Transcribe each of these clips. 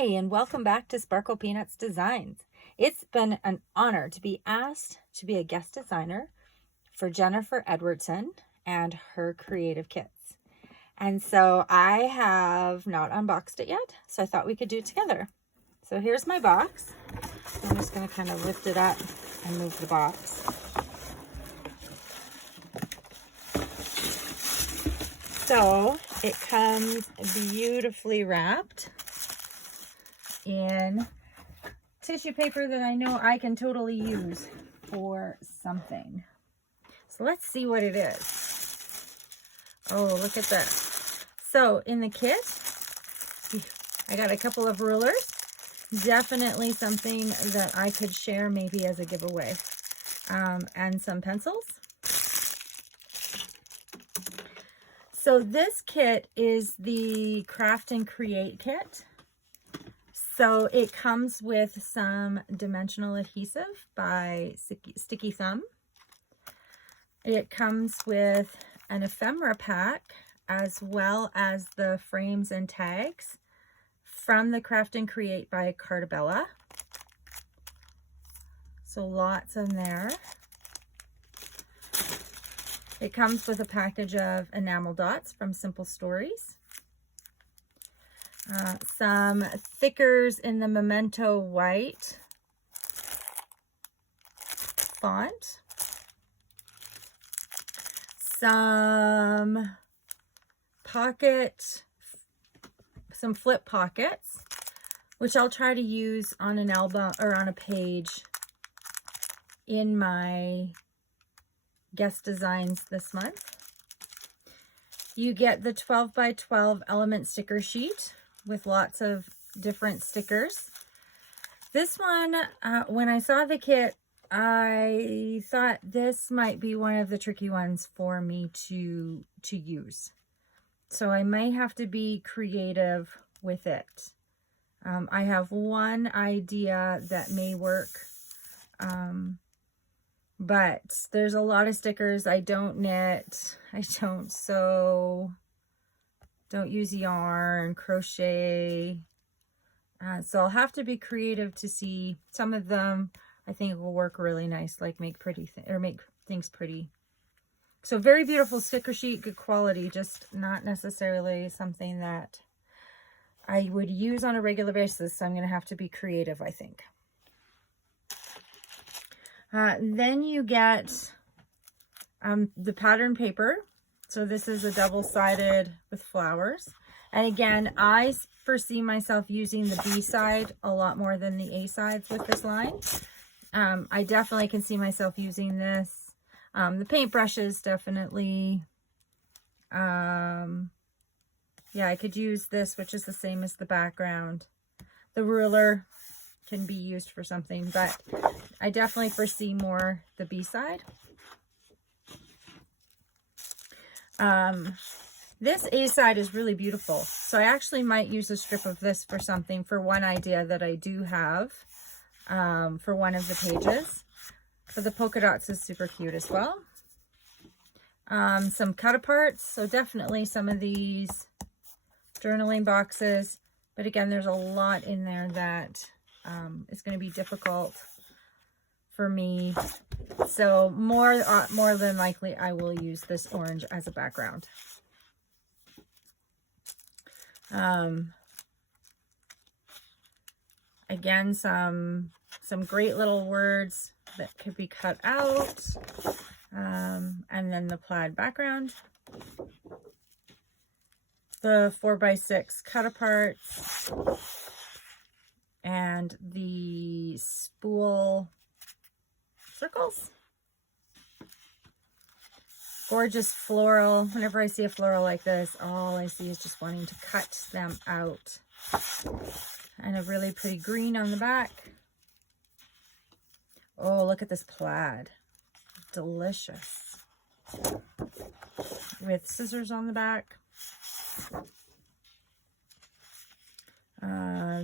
Hi, and welcome back to Sparkle Peanuts Designs. It's been an honor to be asked to be a guest designer for Jennifer Edwardson and her creative kits. And so I have not unboxed it yet, so I thought we could do it together. So here's my box. I'm just going to kind of lift it up and move the box. So it comes beautifully wrapped in tissue paper that I know I can totally use for something. So let's see what it is. Oh, look at this. So in the kit, I got a couple of rulers. Definitely something that I could share maybe as a giveaway. And some pencils. So this kit is the Craft and Create kit. So it comes with some dimensional adhesive by Sticky Thumb. It comes with an ephemera pack as well as the frames and tags from the Craft and Create by Cartabella. So lots in there. It comes with a package of enamel dots from Simple Stories. Some thickers in the Memento white font. Some flip pockets, which I'll try to use on an album or on a page in my guest designs this month. You get the 12 by 12 element sticker sheet with lots of different stickers. This one, when I saw the kit, I thought this might be one of the tricky ones for me to use. So I may have to be creative with it. I have one idea that may work, but there's a lot of stickers. I don't knit, I don't sew, don't use yarn, crochet. So I'll have to be creative to see. Some of them I think will work really nice, like make things pretty. So very beautiful sticker sheet, good quality, just not necessarily something that I would use on a regular basis. So I'm going to have to be creative, I think. Then you get the pattern paper. So this is a double-sided with flowers. And again, I foresee myself using the B side a lot more than the A sides with this line. I definitely can see myself using this. The paintbrushes definitely. Yeah, I could use this, which is the same as the background. The ruler can be used for something, but I definitely foresee more the B side. This A side is really beautiful. So I actually might use a strip of this for something, for one idea that I do have, for one of the pages. For the polka dots is super cute as well. Some cut aparts. So definitely some of these journaling boxes. But again, there's a lot in there that is going to be difficult for me. So more than likely, I will use this orange as a background. Again, some great little words that could be cut out. And then the plaid background. The 4x6 cut aparts. And the spool circles. Gorgeous floral. Whenever I see a floral like this, all I see is just wanting to cut them out. And a really pretty green on the back. Oh, look at this plaid. Delicious. With scissors on the back.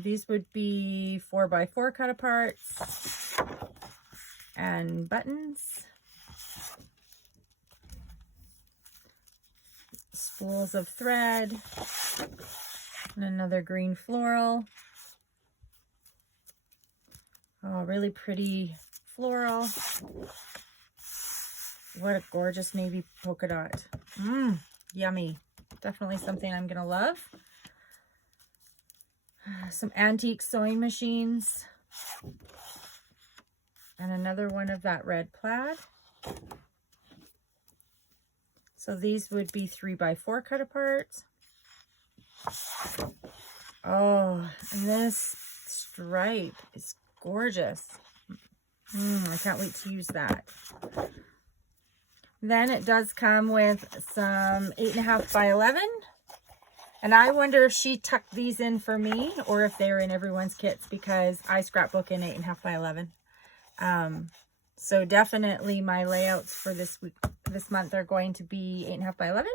These would be 4x4 cut aparts. And buttons. Spools of thread. And another green floral. Oh, really pretty floral. What a gorgeous navy polka dot. Yummy. Definitely something I'm going to love. Some antique sewing machines. And another one of that red plaid. So these would be 3x4 cut apart. Oh, and this stripe is gorgeous. I can't wait to use that. Then it does come with some 8.5 by 11. And I wonder if she tucked these in for me or if they're in everyone's kits, because I scrapbook in 8.5 by 11. So definitely my layouts for this month are going to be 8.5 by 11.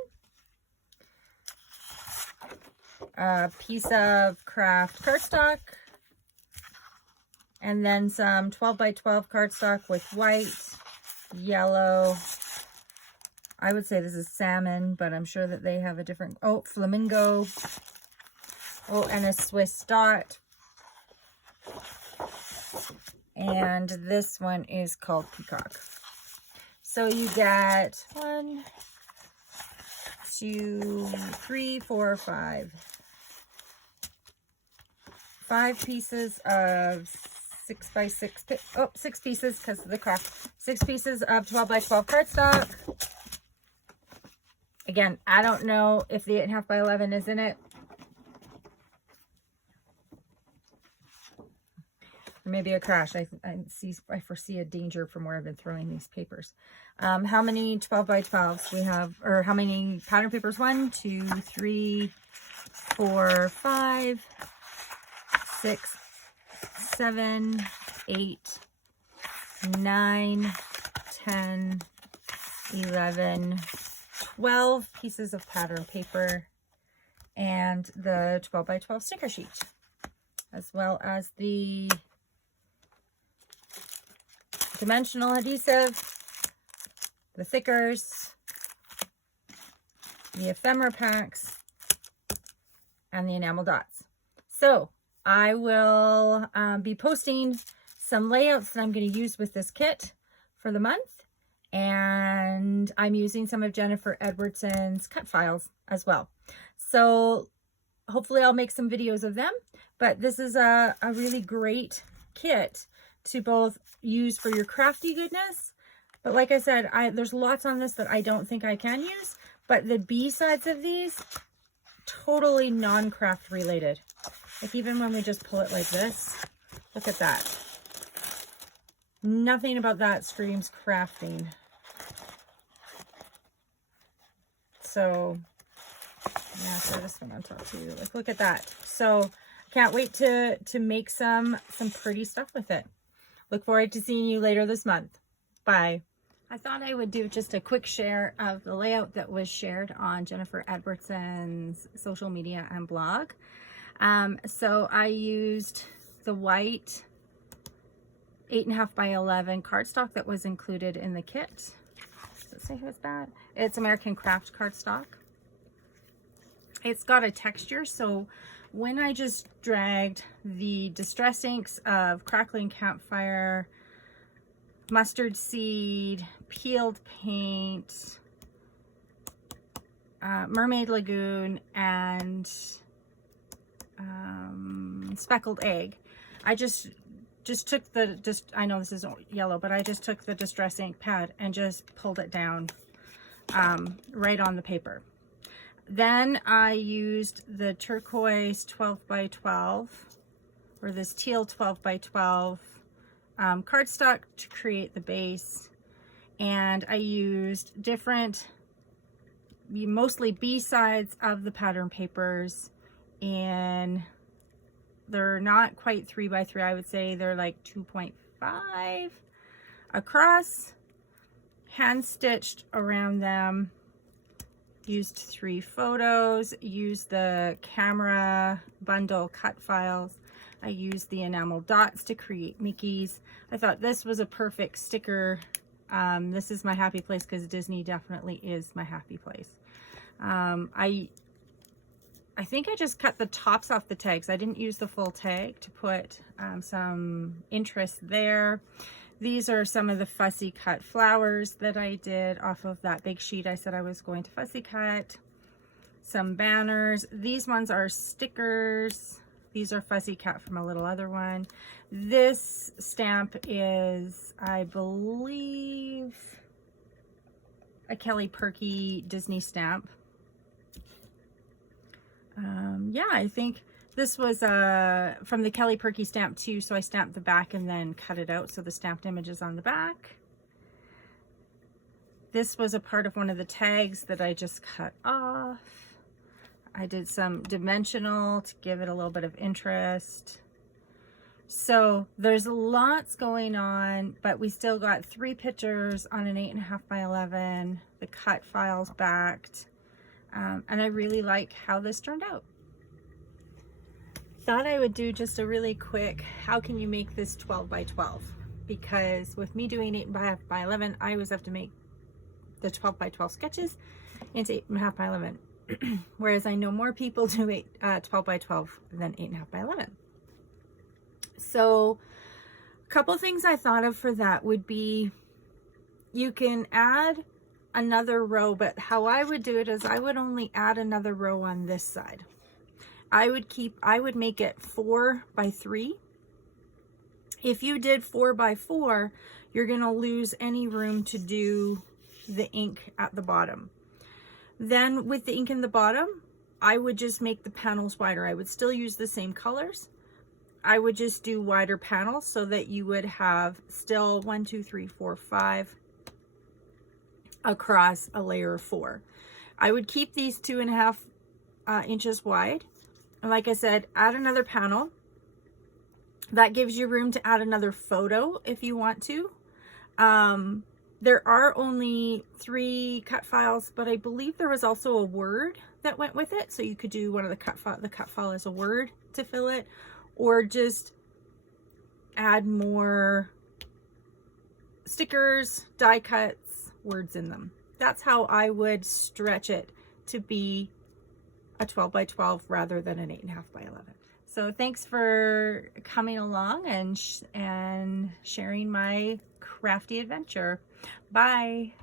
A piece of craft cardstock. And then some 12 by 12 cardstock with white, yellow. I would say this is salmon, but I'm sure that they have a different, oh, flamingo. Oh, and a Swiss dot. And this one is called Peacock. So you get 1, 2, 3, 4, 5. 5 pieces of 6 by 6, 6 pieces because of the craft. 6 pieces of 12 by 12 cardstock. Again, I don't know if the 8.5 by 11 is in it. Or maybe a crash. I foresee a danger from where I've been throwing these papers. How many 12 by 12s we have, or how many pattern papers? 1, 2, 3, 4, 5, 6, 7, 8, 9, 10, 11, 12 pieces of pattern paper, and the 12 by 12 sticker sheet, as well as the dimensional adhesive, the thickers, the ephemera packs, and the enamel dots. So I will be posting some layouts that I'm going to use with this kit for the month. And I'm using some of Jennifer Edwardson's cut files as well. So hopefully I'll make some videos of them. But this is a really great kit to both use for your crafty goodness. But like I said, there's lots on this that I don't think I can use. But the B-sides of these, totally non-craft related. Like even when we just pull it like this, look at that. Nothing about that screams crafting. So yeah, throw this one on top too. Like look at that. So can't wait to make some pretty stuff with it. Look forward to seeing you later this month. Bye. I thought I would do just a quick share of the layout that was shared on Jennifer Edwardson's social media and blog. So I used the white 8.5 by 11 cardstock that was included in the kit. Does it say who it's bad? It's American Craft cardstock. It's got a texture, so when I just dragged the distress inks of Crackling Campfire, Mustard Seed, Peeled Paint, Mermaid Lagoon, and Speckled Egg, I just took I know this isn't yellow, but I just took the distress ink pad and just pulled it down right on the paper. Then I used the turquoise 12 by 12 or this teal 12 by 12 cardstock to create the base, and I used different, mostly B-sides of the pattern papers, and they're not quite 3 by 3. I would say they're like 2.5 across, hand stitched around them. Used 3 photos, used the camera bundle cut files. I used the enamel dots to create Mickeys. I thought this was a perfect sticker. This is my happy place because Disney definitely is my happy place. I I think I just cut the tops off the tags. I didn't use the full tag to put some interest there. These are some of the fussy cut flowers that I did off of that big sheet I said I was going to fussy cut. Some banners. These ones are stickers. These are fussy cut from a little other one. This stamp is, I believe, a Kelly Perky Disney stamp. Yeah, I think this was from the Kelly Perky stamp too, so I stamped the back and then cut it out so the stamped image is on the back. This was a part of one of the tags that I just cut off. I did some dimensional to give it a little bit of interest. So there's lots going on, but we still got 3 pictures on an 8.5 by 11, the cut files backed, and I really like how this turned out. Thought I would do just a really quick, how can you make this 12 by 12? Because with me doing 8.5 by 11, I always have to make the 12 by 12 sketches into 8.5 by 11. Whereas I know more people do 12 by 12 than 8.5 by 11. So a couple things I thought of for that would be, you can add another row, but how I would do it is I would only add another row on this side. I would make it 4 by 3. If you did 4 by 4, you're gonna lose any room to do the ink at the bottom. Then with the ink in the bottom, I would just make the panels wider. I would still use the same colors. I would just do wider panels so that you would have still 1, 2, 3, 4, 5 across a layer of 4. I would keep these 2.5 inches wide. And like I said, add another panel. That gives you room to add another photo if you want to. There are only 3 cut files, but I believe there was also a word that went with it. So you could do one of the cut file as a word to fill it, or just add more stickers, die cuts, words in them. That's how I would stretch it to be a 12 by 12 rather than an 8.5 by 11. So thanks for coming along and sharing my crafty adventure. Bye.